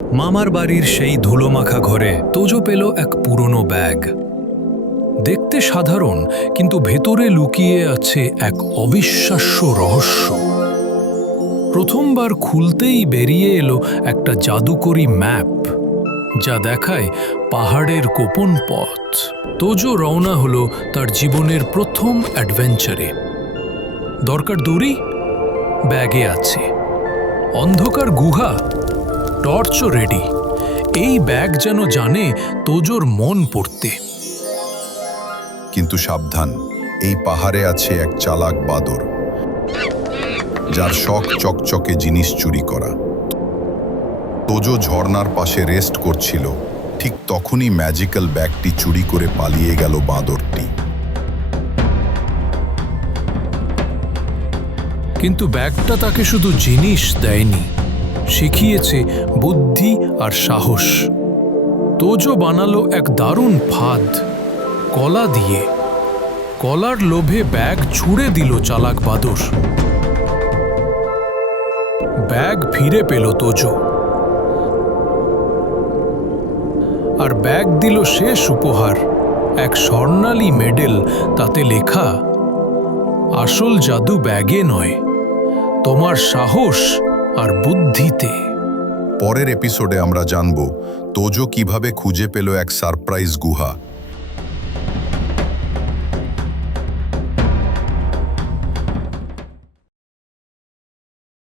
মামার বাড়ির সেই ধুলোমাখা ঘরে তোজো পেল এক পুরনো ব্যাগ। দেখতে সাধারণ, কিন্তু ভেতরে লুকিয়ে আছে এক অবিশ্বাস্য রহস্য। প্রথমবার খুলতেই বেরিয়ে এলো একটা জাদুকরি ম্যাপ, যা দেখায় পাহাড়ের গোপন পথ। তোজো রওনা হলো তার জীবনের প্রথম অ্যাডভেঞ্চারে। দরকার দড়ি? ব্যাগে আছে। অন্ধকার গুহা? টর্চও রেডি। এই ব্যাগ যেন জানে তোজোর মন পড়তে। কিন্তু সাবধান, এই পাহাড়ে আছে এক চালাক বাদর, যার শখ চকচকে জিনিস চুরি করা। তোজো ঝর্ণার পাশে রেস্ট করছিল, ঠিক তখনই ম্যাজিক্যাল ব্যাগটি চুরি করে পালিয়ে গেল বাঁদরটি। কিন্তু ব্যাগটা তাকে শুধু জিনিস দেয়নি, শিখিয়েছে বুদ্ধি আর সাহস। তোজো বানালো এক দারুণ ফাঁদ, কলা দিয়ে। কলার লোভে ব্যাগ ছুঁড়ে দিল চালাক বাদর। ব্যাগ ফিরে পেল তোজো, আর ব্যাগ দিল শেষ উপহার, এক স্বর্ণালী মেডেল। তাতে লেখা, আসল জাদু ব্যাগে নয়, তোমার সাহস আর বুদ্ধিতে। পরের এপিসোডে আমরা জানব তোজো কিভাবে খুঁজে পেল এক সারপ্রাইজ গুহা,